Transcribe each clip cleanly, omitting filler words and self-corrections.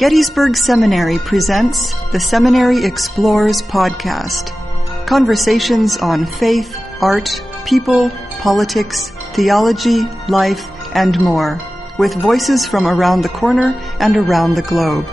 Gettysburg Seminary presents the Seminary Explorers podcast. Conversations on faith, art, people, politics, theology, life, and more, with voices from around the corner and around the globe.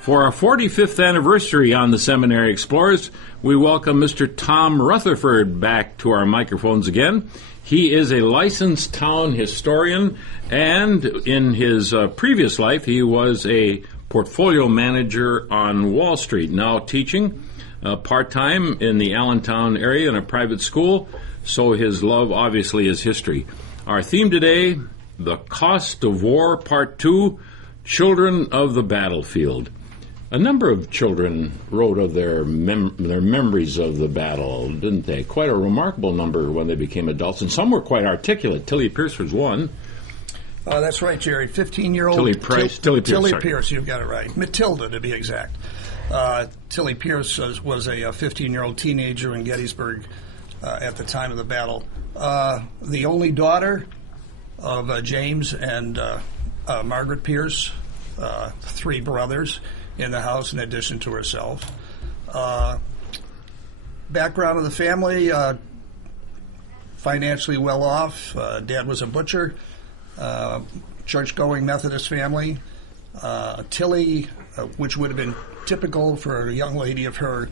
For our 45th anniversary on the Seminary Explorers, we welcome Mr. Tom Rutherford back to our microphones again. He is a licensed town historian, and in his previous life, he was a portfolio manager on Wall Street, now teaching part-time in the Allentown area in a private school, so his love obviously is history. Our theme today, The Cost of War, Part 2, Children of the Battlefield. A number of children wrote of their memories of the battle, didn't they? Quite a remarkable number when they became adults, and some were quite articulate. Tilly Pierce was one. That's right, Jerry. 15-year-old Tilly Pierce, you've got it right. Matilda, to be exact. Tilly Pierce was a 15-year-old teenager in Gettysburg at the time of the battle. The only daughter of James and Margaret Pierce, three brothers in the house in addition to herself. Background of the family, financially well off. Dad was a butcher, church-going Methodist family. Tilly, which would have been typical for a young lady of her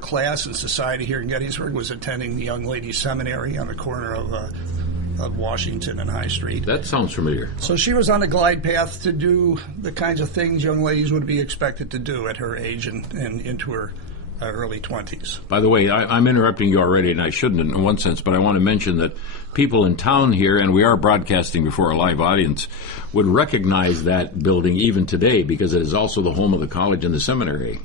class in society here in Gettysburg, was attending the Young Ladies Seminary on the corner of Washington and High Street. That sounds familiar. So she was on a glide path to do the kinds of things young ladies would be expected to do at her age and into her early 20s. By the way, I'm interrupting you already, and I shouldn't in one sense, but I want to mention that people in town here, and we are broadcasting before a live audience, would recognize that building even today because it is also the home of the college and the seminary.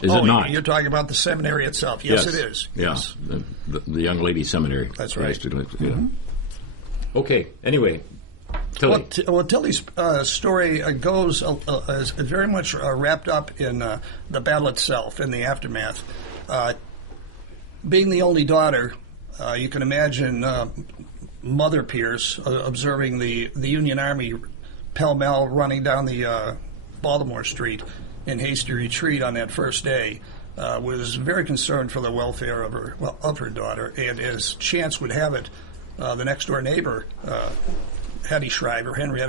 Is it not? You're talking about the seminary itself. Yes, it is. Yes. The Young Lady Seminary. That's right. Mm-hmm. Okay, anyway, Tilly. Tilly's story goes is very much wrapped up in the battle itself and the aftermath. Being the only daughter, you can imagine Mother Pierce observing the Union Army pell-mell running down the Baltimore Street in hasty retreat on that first day. Was very concerned for the welfare of her daughter, and as chance would have it, the next-door neighbor, Henrietta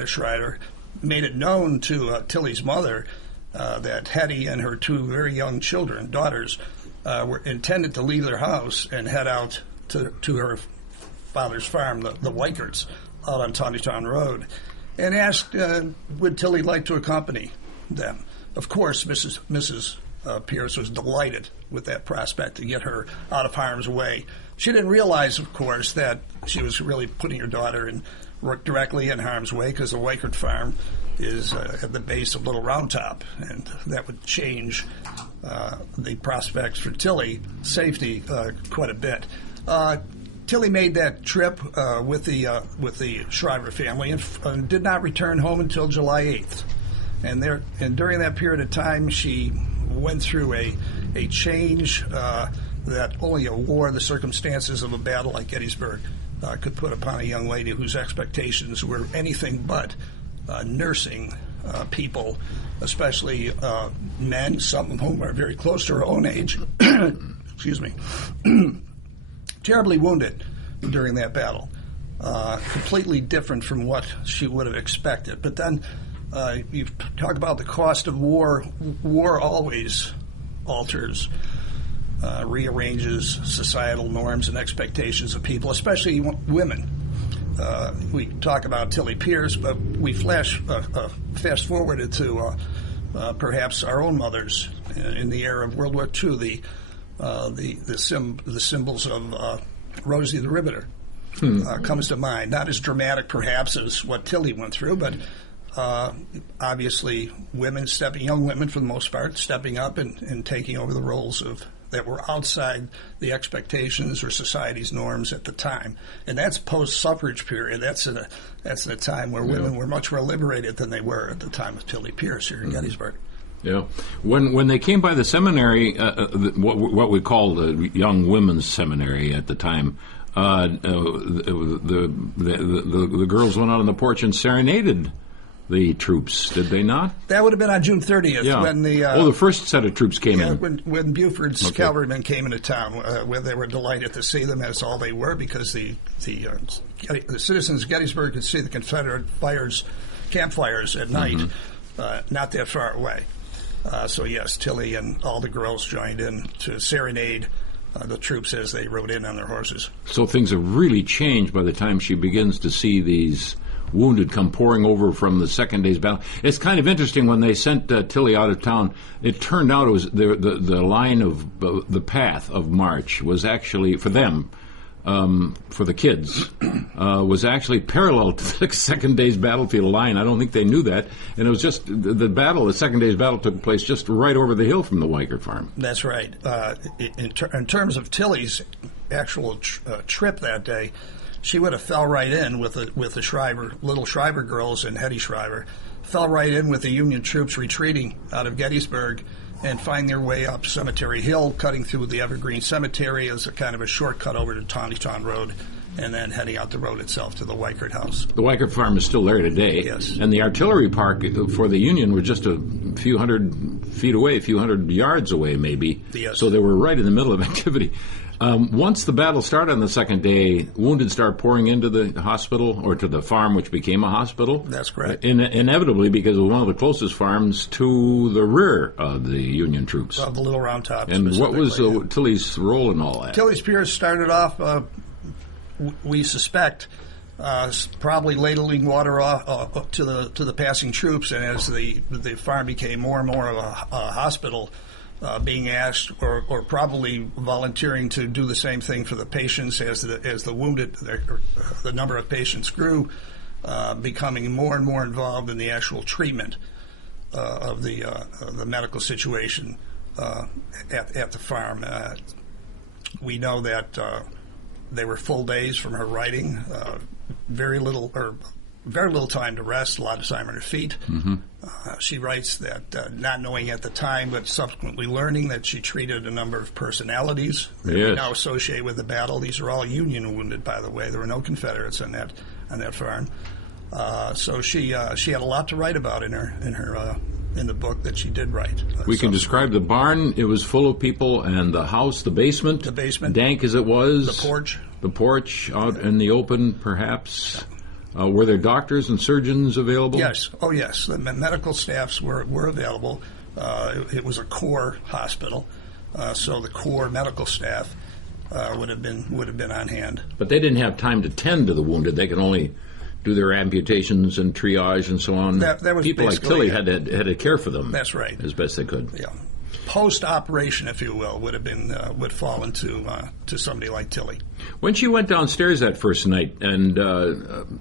Schreiber, made it known to Tilly's mother that Hetty and her two very young daughters, were intended to leave their house and head out to her father's farm, the Weicherts, out on Taneytown Road, and asked would Tilly like to accompany them. Of course, Mrs. Pierce was delighted with that prospect to get her out of harm's way. She didn't realize, of course, that she was really putting her daughter directly in harm's way because the Weichert farm is at the base of Little Round Top, and that would change the prospects for Tilly's safety quite a bit. Tilly made that trip with the Schreiber family and did not return home until July 8th. And during that period of time, she went through a change that only the circumstances of a battle like Gettysburg could put upon a young lady whose expectations were anything but nursing people, especially men, some of whom are very close to her own age, excuse me, terribly wounded during that battle, completely different from what she would have expected. But then you talk about the cost of war. War always alters, rearranges societal norms and expectations of people, especially women. We talk about Tilly Pierce, but we fast forwarded to perhaps our own mothers in the era of World War II. The symbols of Rosie the Riveter comes to mind. Not as dramatic, perhaps, as what Tilly went through, but obviously young women for the most part, stepping up and taking over the roles that were outside the expectations or society's norms at the time. And that's post-suffrage period. That's in a time where women were much more liberated than they were at the time of Tilly Pierce here in Gettysburg. Yeah. When they came by the seminary, what we call the Young Women's Seminary at the time, the girls went out on the porch and serenaded the troops, did they not? That would have been on June 30th when the first set of troops came in. When Buford's cavalrymen came into town, where they were delighted to see them, as all they were, because the citizens of Gettysburg could see the Confederate campfires at night, not that far away. So yes, Tilly and all the girls joined in to serenade the troops as they rode in on their horses. So things have really changed by the time she begins to see these wounded come pouring over from the second day's battle. It's kind of interesting when they sent Tilly out of town. It turned out it was the line of the path of march was actually for them, for the kids, was actually parallel to the second day's battlefield line. I don't think they knew that, and it was just the second day's battle took place just right over the hill from the Weichert farm. That's right. In terms of Tilly's actual trip that day, she would have fell right in with the Schreiber, little Schreiber girls and Hetty Schreiber, fell right in with the Union troops retreating out of Gettysburg and find their way up Cemetery Hill, cutting through the Evergreen Cemetery as a kind of a shortcut over to Tawnytown Road, and then heading out the road itself to the Weichert house. The Weichert farm is still there today. Yes. And the artillery park for the Union was just a few hundred feet away, a few hundred yards away maybe. Yes. So they were right in the middle of activity. Once the battle started on the second day, wounded started pouring into the hospital, or to the farm, which became a hospital. That's correct. Inevitably, because it was one of the closest farms to the rear of the Union troops. Of the Little Round Top. And what was Tilly's role in all that? Tilly Spears started off, we suspect, probably ladling water off to the passing troops, and as the farm became more and more of a hospital, being asked or probably volunteering to do the same thing for the patients as the wounded, the number of patients grew, becoming more and more involved in the actual treatment of the medical situation at the farm. We know that they were full days from her writing, very little time to rest, a lot of time on her feet. Mm-hmm. She writes that not knowing at the time, but subsequently learning, that she treated a number of personalities that we now associate with the battle. These are all Union wounded, by the way. There were no Confederates on that farm. So she had a lot to write about in the book that she did write. We can describe the barn. It was full of people, and the house, the basement, dank as it was, the porch out in the open, perhaps. Were there doctors and surgeons available? Yes. Oh, yes. The medical staffs were available. It was a corps hospital, so the corps medical staff would have been on hand. But they didn't have time to tend to the wounded. They could only do their amputations and triage and so on. That was people like Tilly had to care for them. That's right, as best they could. Yeah. Post-operation, if you will, would fall into to somebody like Tilly. When she went downstairs that first night and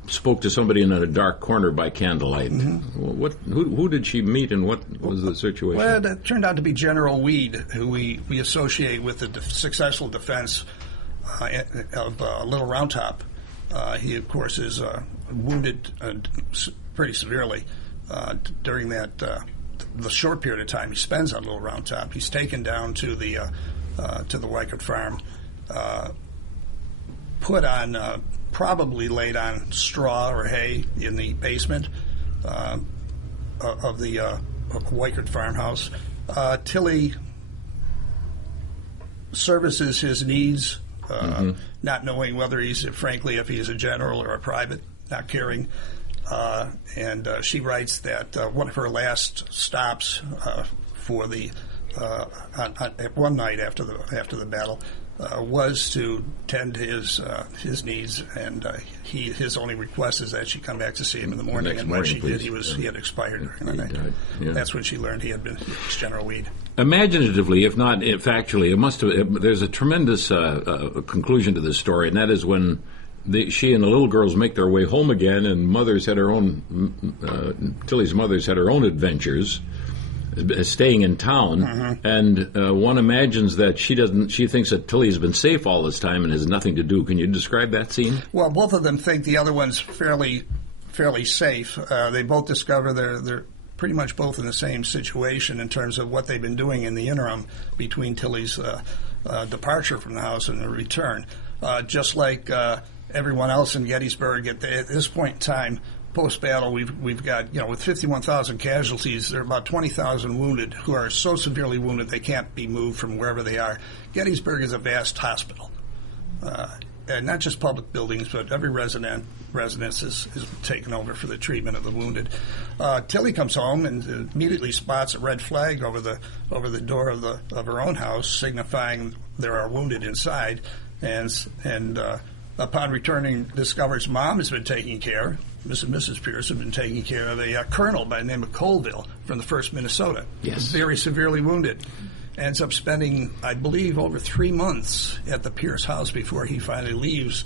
spoke to somebody in a dark corner by candlelight, who did she meet, and what was the situation? Well, it turned out to be General Weed, who we associate with the successful defense of Little Round Top. He, of course, is wounded pretty severely during the short period of time he spends on Little Round Top. He's taken down to the Weichert farm, put on, probably laid on straw or hay in the basement of the Weichert farmhouse. Tilly services his needs, not knowing whether frankly, if he's a general or a private, not caring. And she writes that one of her last stops for one night after the battle was to tend to his needs, and his only request is that she come back to see him in the morning. And when she did, he had expired during the night. That's when she learned he had been General Weed. Imaginatively, if not factually, it must have. There's a tremendous conclusion to this story, and that is when she and the little girls make their way home again, and Tilly's mother's had her own adventures, staying in town, and one imagines that she thinks that Tilly has been safe all this time and has nothing to do. Can you describe that scene? Well, both of them think the other one's fairly safe. They both discover they're pretty much both in the same situation in terms of what they've been doing in the interim between Tilly's departure from the house and the return. Just like everyone else in Gettysburg at this point in time, post-battle, we've got, with 51,000 casualties, there are about 20,000 wounded who are so severely wounded they can't be moved from wherever they are. Gettysburg is a vast hospital. And not just public buildings, but every residence is taken over for the treatment of the wounded. Tilly comes home and immediately spots a red flag over the door of her own house, signifying there are wounded inside. And upon returning, discovers Mom has been taking care. Miss and Mrs. Pierce have been taking care of a colonel by the name of Colville from the 1st Minnesota. Yes, very severely wounded. Ends up spending, I believe, over 3 months at the Pierce house before he finally leaves.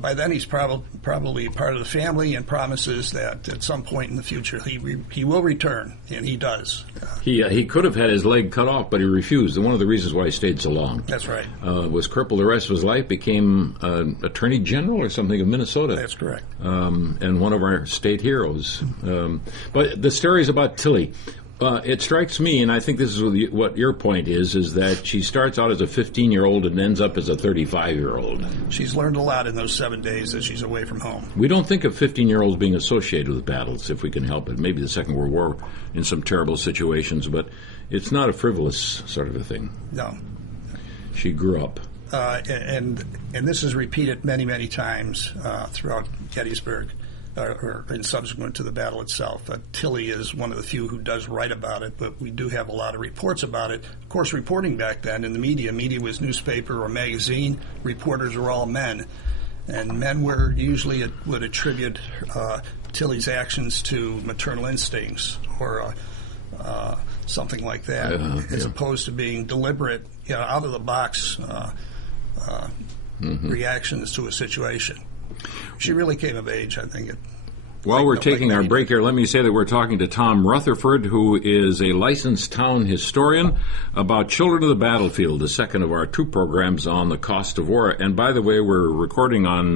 By then, he's probably part of the family and promises that at some point in the future he will return, and he does. He could have had his leg cut off, but he refused. And one of the reasons why he stayed so long. That's right. Was crippled the rest of his life, became Attorney General or something of Minnesota. That's correct. And one of our state heroes. But the story is about Tilly. It strikes me, and I think this is what your point is that she starts out as a 15-year-old and ends up as a 35-year-old. She's learned a lot in those 7 days that she's away from home. We don't think of 15-year-olds being associated with battles, if we can help it. Maybe the Second World War in some terrible situations, but it's not a frivolous sort of a thing. No. She grew up. And this is repeated many, many times throughout Gettysburg. Or subsequent to the battle itself. Tilly is one of the few who does write about it, but we do have a lot of reports about it. Of course, reporting back then in the media was newspaper or magazine. Reporters were all men, and men would attribute Tilly's actions to maternal instincts or something like that, as opposed to being deliberate, out of the box reactions to a situation. She really came of age, I think. While we're taking our break here, let me say that we're talking to Tom Rutherford, who is a licensed town historian, about Children of the Battlefield, the second of our 2 programs on the cost of war. And by the way, we're recording on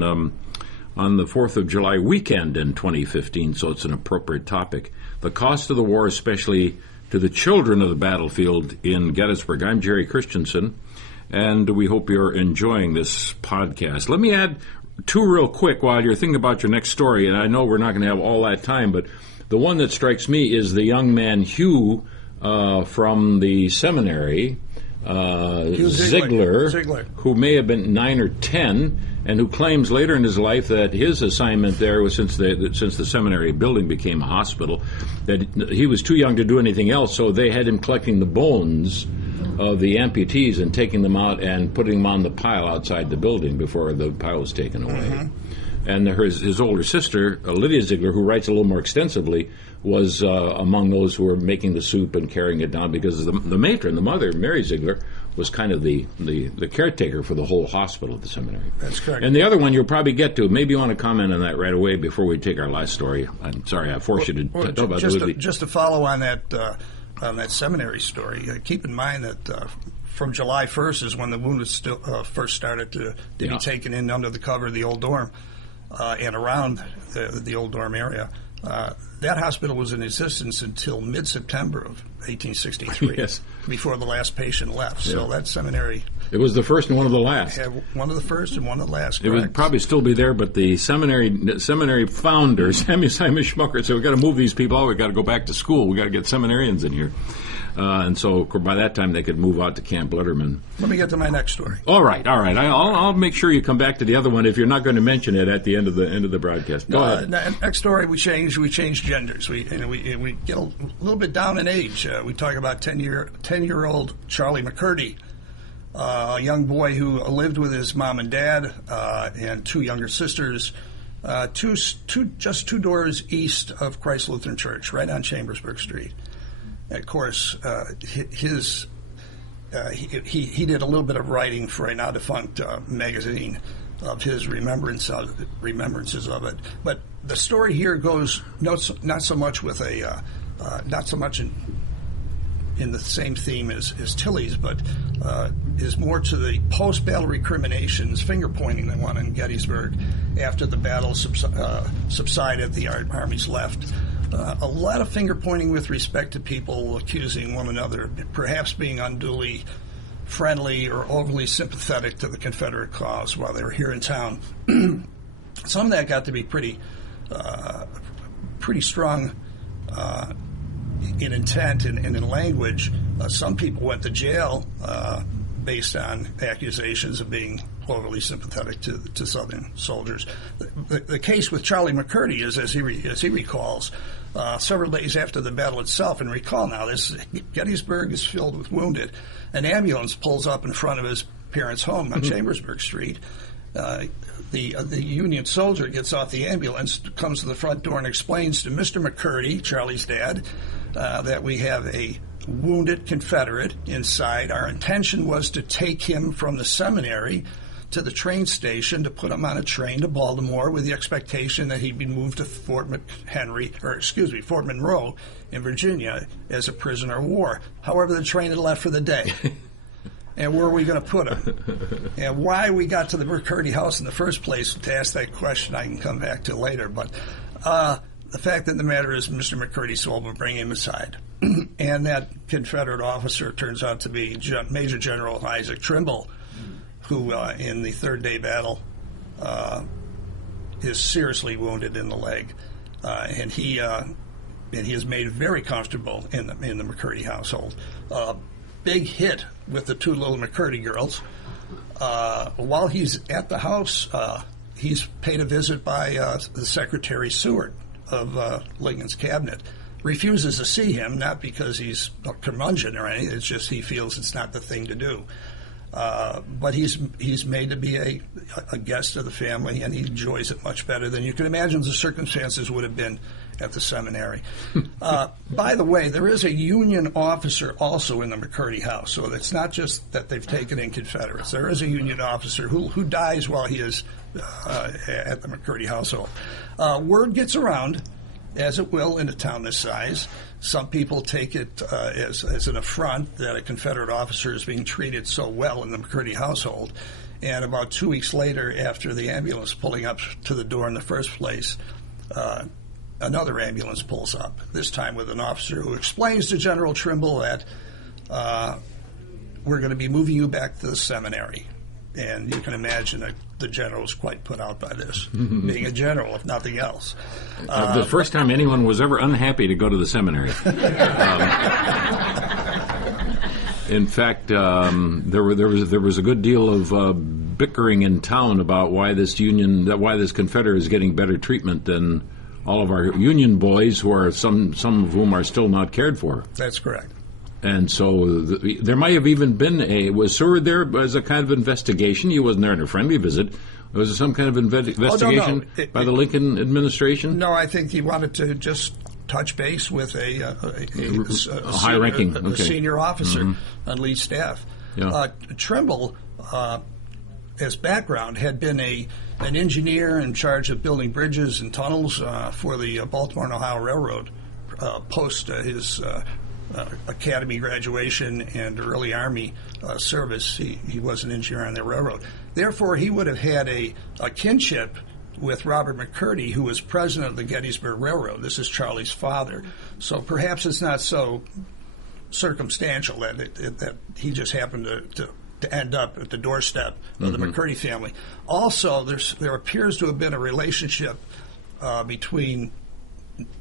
the 4th of July weekend in 2015, so it's an appropriate topic. The cost of the war, especially to the children of the battlefield in Gettysburg. I'm Jerry Christensen, and we hope you're enjoying this podcast. Let me add 2 real quick while you're thinking about your next story, and I know we're not going to have all that time, but the one that strikes me is the young man Hugh from the seminary, Ziegler, who may have been 9 or 10, and who claims later in his life that his assignment there was, since the seminary building became a hospital, that he was too young to do anything else, so they had him collecting the bones of the amputees and taking them out and putting them on the pile outside the building before the pile was taken away. Mm-hmm. And his older sister, Lydia Ziegler, who writes a little more extensively, was among those who were making the soup and carrying it down, because the matron, the mother, Mary Ziegler, was kind of the caretaker for the whole hospital at the seminary. That's correct. And the other one you'll probably get to. Maybe you want to comment on that right away before we take our last story. I'm sorry, I forced you to talk about it. Just to follow on that seminary story, keep in mind that from July 1st is when the wounded first started to be taken in under the cover of the old dorm and around the old dorm area. That hospital was in existence until mid-September of 1863, yes, before the last patient left. Yeah. So that seminary... It was the first and one of the last. One of the first and one of the last, correct. It would probably still be there, but the seminary founder, Simon Schmucker, said, we've got to move these people out. We've got to go back to school. We've got to get seminarians in here. And so by that time, they could move out to Camp Letterman. Let me get to my next story. All right. I'll make sure you come back to the other one if you're not going to mention it at the end of the broadcast. Go ahead. Next story, we change genders. We get a little bit down in age. We talk about 10-year-old Charlie McCurdy, a young boy who lived with his mom and dad and 2 younger sisters, just 2 doors east of Christ Lutheran Church, right on Chambersburg Street. Of course, he did a little bit of writing for a now defunct magazine of his remembrances of it. But the story here goes not so much with not so much in the same theme as Tilly's, but is more to the post-battle recriminations, finger-pointing that went in Gettysburg after the battle subsided, the armies left. A lot of finger-pointing with respect to people accusing one another of perhaps being unduly friendly or overly sympathetic to the Confederate cause while they were here in town. Some of that got to be pretty pretty strong in intent and in language. Some people went to jail based on accusations of being overly sympathetic to Southern soldiers. The case with Charlie McCurdy is, as he recalls, several days after the battle itself, and recall now, this Gettysburg is filled with wounded. An ambulance pulls up in front of his parents' home on Chambersburg Street. The Union soldier gets off the ambulance, comes to the front door, and explains to Mr. McCurdy, Charlie's dad, that we have a wounded Confederate inside. Our intention was to take him from the seminary to the train station to put him on a train to Baltimore with the expectation that he'd be moved to Fort Monroe in Virginia as a prisoner of war. However, the train had left for the day. And where are we going to put him? And why we got to the McCurdy house in the first place, to ask that question I can come back to later. But the fact of the matter is Mr. McCurdy sold him, bring him aside. And that Confederate officer turns out to be Major General Isaac Trimble, who in the Third Day battle is seriously wounded in the leg. And he is made very comfortable in the McCurdy household. Big hit with the two little McCurdy girls. While he's at the house, he's paid a visit by the Secretary Seward of Lincoln's cabinet. Refuses to see him, not because he's a curmudgeon or anything, it's just he feels it's not the thing to do. But he's made to be a guest of the family, and he enjoys it much better than you can imagine the circumstances would have been at the seminary. By the way, there is a Union officer also in the McCurdy house, so it's not just that they've taken in Confederates. There is a Union officer who dies while he is at the McCurdy household. Word gets around, as it will in a town this size. Some people take it as an affront that a Confederate officer is being treated so well in the McCurdy household. And about 2 weeks later, after the ambulance pulling up to the door in the first place, another ambulance pulls up, this time with an officer who explains to General Trimble that we're going to be moving you back to the seminary. And you can imagine that the general was quite put out by this, being a general, if nothing else. The first time anyone was ever unhappy to go to the seminary. In fact, there was a good deal of bickering in town about why this Confederate is getting better treatment than all of our Union boys, who are some of whom are still not cared for. That's correct. And so there might have even been was Seward there as a kind of investigation? He wasn't there in a friendly visit. Was it some kind of investigation by the Lincoln administration? No, I think he wanted to just touch base with a high-ranking senior officer on Lee's staff. Yeah. Trimble, as background, had been an engineer in charge of building bridges and tunnels for the Baltimore and Ohio Railroad post his academy graduation and early Army service. He was an engineer on the railroad. Therefore, he would have had a kinship with Robert McCurdy, who was president of the Gettysburg Railroad. This is Charlie's father. So perhaps it's not so circumstantial that he just happened to end up at the doorstep of the McCurdy family. Also, there appears to have been a relationship between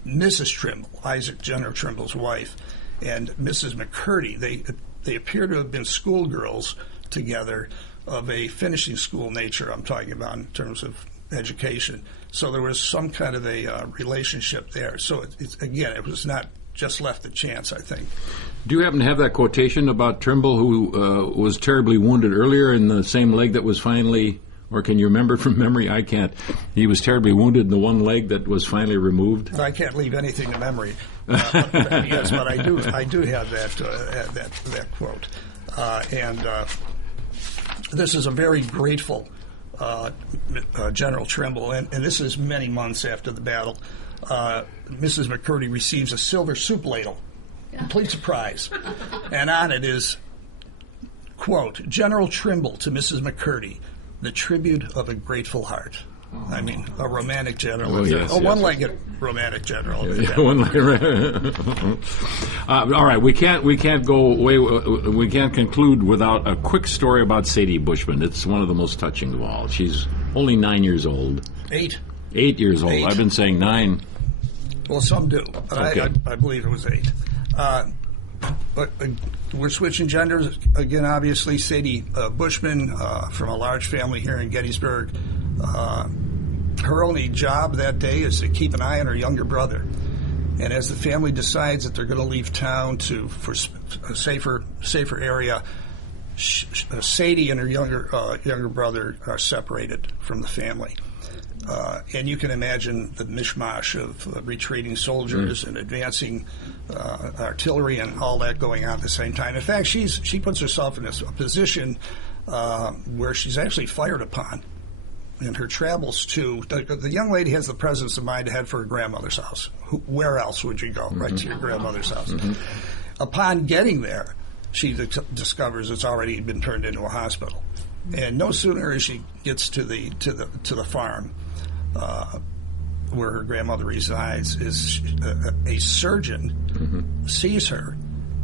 Mrs. Trimble, Isaac General Trimble's wife, and Mrs. McCurdy. They appear to have been schoolgirls together of a finishing school nature, I'm talking about in terms of education. So there was some kind of a relationship there. So it was not just left to chance, I think. Do you happen to have that quotation about Trimble, who was terribly wounded earlier in the same leg that was finally, or can you remember it from memory? I can't. He was terribly wounded in the one leg that was finally removed. I can't leave anything to memory. Yes, but I do have that quote, and this is a very grateful General Trimble, and this is many months after the battle. Mrs. McCurdy receives a silver soup ladle, complete surprise, and on it is, quote, General Trimble to Mrs. McCurdy, the tribute of a grateful heart. I mean, a romantic general. One-legged romantic general. All right, we can't go away. We can't conclude without a quick story about Sadie Bushman. It's one of the most touching of all. She's only 9 years old. 8 years old. 8. I've been saying 9. Well, some do, but Okay. I believe it was 8. But we're switching genders again. Obviously, Sadie Bushman from a large family here in Gettysburg. Her only job that day is to keep an eye on her younger brother. And as the family decides that they're going to leave town for a safer area, Sadie and her younger brother are separated from the family. And you can imagine the mishmash of retreating soldiers and advancing artillery and all that going on at the same time. In fact, she puts herself in a position where she's actually fired upon in her travels to. The young lady has the presence of mind to head for her grandmother's house. Where else would you go? Right to your grandmother's house. Upon getting there, she discovers it's already been turned into a hospital. And no sooner as she gets to the farm where her grandmother resides, is a surgeon sees her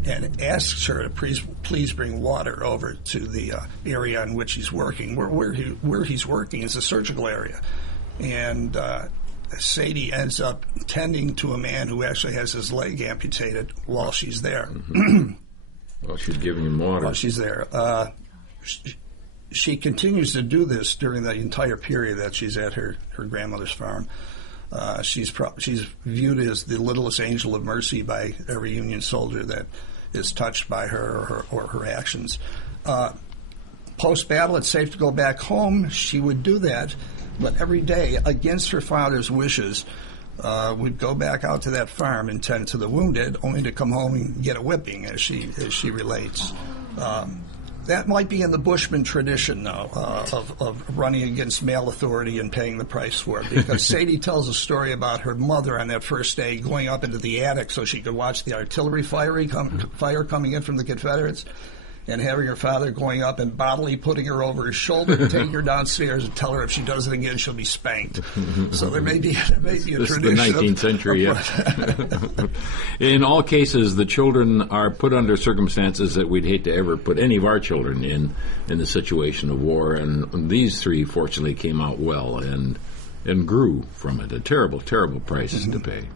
and asks her to please bring water over to the area in which he's working. Where he's working is a surgical area, and Sadie ends up tending to a man who actually has his leg amputated while she's there. Well, she's giving him water. While she's there. She continues to do this during the entire period that she's at her grandmother's farm. She's viewed as the littlest angel of mercy by every Union soldier that is touched by her or her actions. Post-battle, it's safe to go back home. She would do that, but every day, against her father's wishes, would go back out to that farm and tend to the wounded, only to come home and get a whipping, as she relates. That might be in the Bushman tradition, though, of running against male authority and paying the price for it. Because Sadie tells a story about her mother on that first day going up into the attic so she could watch the artillery fire coming in from the Confederates, and having her father going up and bodily putting her over his shoulder and taking her downstairs and tell her if she does it again, she'll be spanked. So there may be a This tradition. This is the 19th century, yeah. In all cases, the children are put under circumstances that we'd hate to ever put any of our children in the situation of war, and these 3, fortunately, came out well and grew from it. A terrible, terrible price to pay.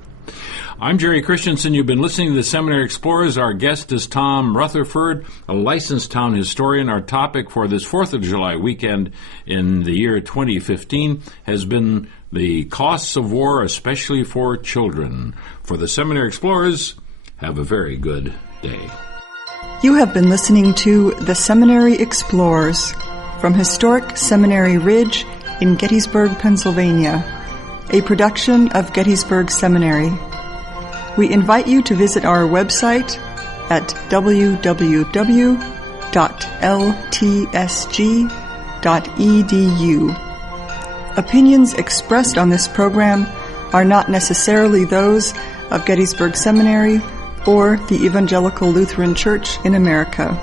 I'm Jerry Christensen. You've been listening to the Seminary Explorers. Our guest is Tom Rutherford, a licensed town historian. Our topic for this 4th of July weekend in the year 2015 has been the costs of war, especially for children. For the Seminary Explorers, have a very good day. You have been listening to The Seminary Explorers from historic Seminary Ridge in Gettysburg, Pennsylvania, a production of Gettysburg Seminary. We invite you to visit our website at www.ltsg.edu. Opinions expressed on this program are not necessarily those of Gettysburg Seminary or the Evangelical Lutheran Church in America.